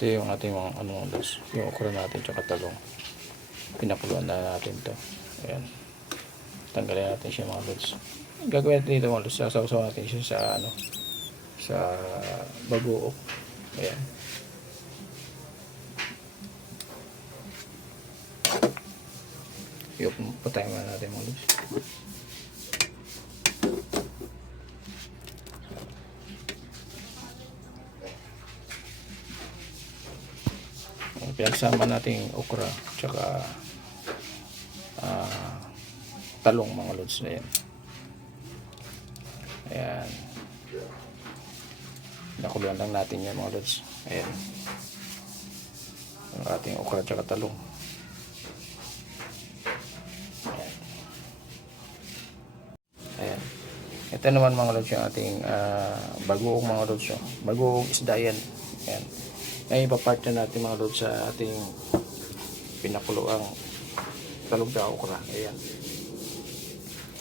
Ito yung ating mga ano, yung okra natin tsaka talong. Pinakuluan na natin to. Ayan. Tanggalin natin siya mga lods. Gagawin natin dito mga lods. Sasaw natin siya sa ano, sa bagoong. Ayan. Yung patayin na natin mga lods. Pinagsama natin okra tsaka talong mga lods na yan. Ayan. Nakuluan lang natin yan mga lods. Ayan. Ang ating okra tsaka talong. Ayan. Ayan. Ito naman mga lods yung ating bagoong mga lods. Bagoong isda yan. Ayan. Ngayon ipapart na natin mga lods sa ating pinakuluang talong sa okra. Ayan.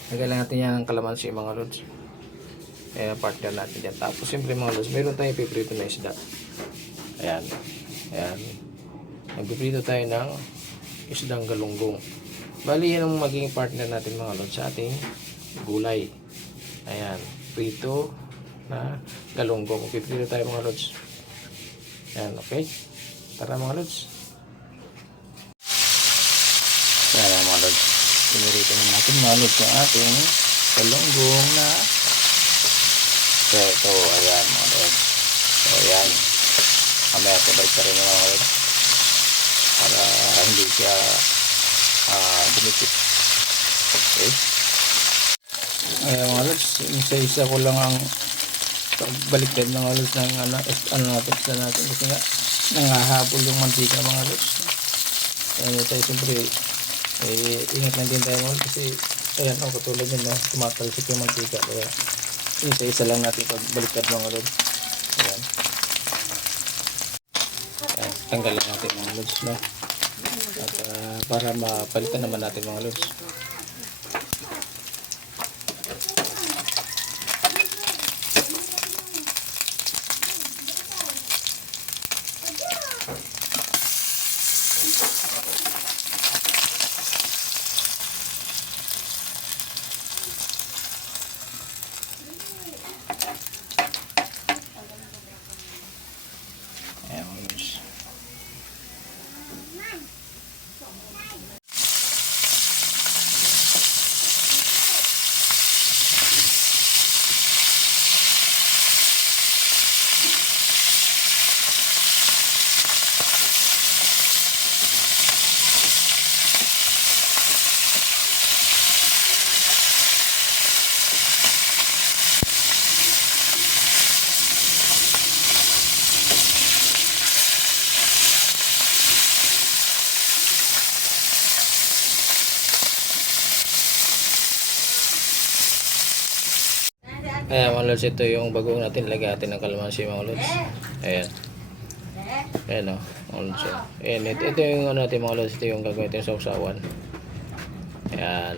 Lagyan natin yan ng kalamansi mga lods. Ayan, partner natin yan. Tapos simple mga lods, meron tayong piprito na isda. Ayan. Ayan. Nagpiprito tayo ng isdang galunggong. Bali yan ang magiging partner natin mga lods sa ating gulay. Ayan. Prito na galunggong. Piprito tayo mga lods. Ayan, okay. Tara mga lods. Ayan mga lods. Pinirito natin mga lods yung ating galunggong na ito. Ayan mga lods. So ayan. Kamaya ito balik ka rin mga lods. Para hindi siya dumikit. Okay. Ayan mga lods. Isa-isa ko lang ang baliktad ng mga lods ng natin kasi nga nangahabol yung mantika mga lods. Ayan tayo siyempre ingat lang din tayo mga lods kasi ayan katulad yun tumatalsik yung mantika kaya isa-isa lang natin pagbaliktad mga lods. Ayan. Ayan, tanggalin natin mga lods at para mapalitan naman natin mga lods. Ayan mga lods, ito yung bagong natin, lagyan natin ng kalamansi mga lods. Ayan. Ayan o, mga lods. Ayan, ito yung ano natin mga lods, ito yung gagawin natin sa usawan. Ayan.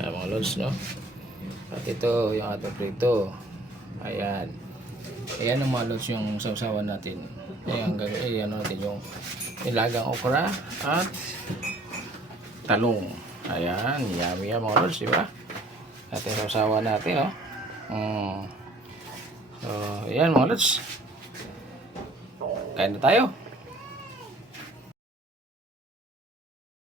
Ayan mga lods, no? At ito yung ating prito. Ayan. Ayan ang mga lods yung sausawan natin. Ayan, gagawin natin yung nilagang okra at talong. Ayan, yummy yan mga lods, diba? Ating sausawan natin, So, ayan mga lods. Kain na tayo.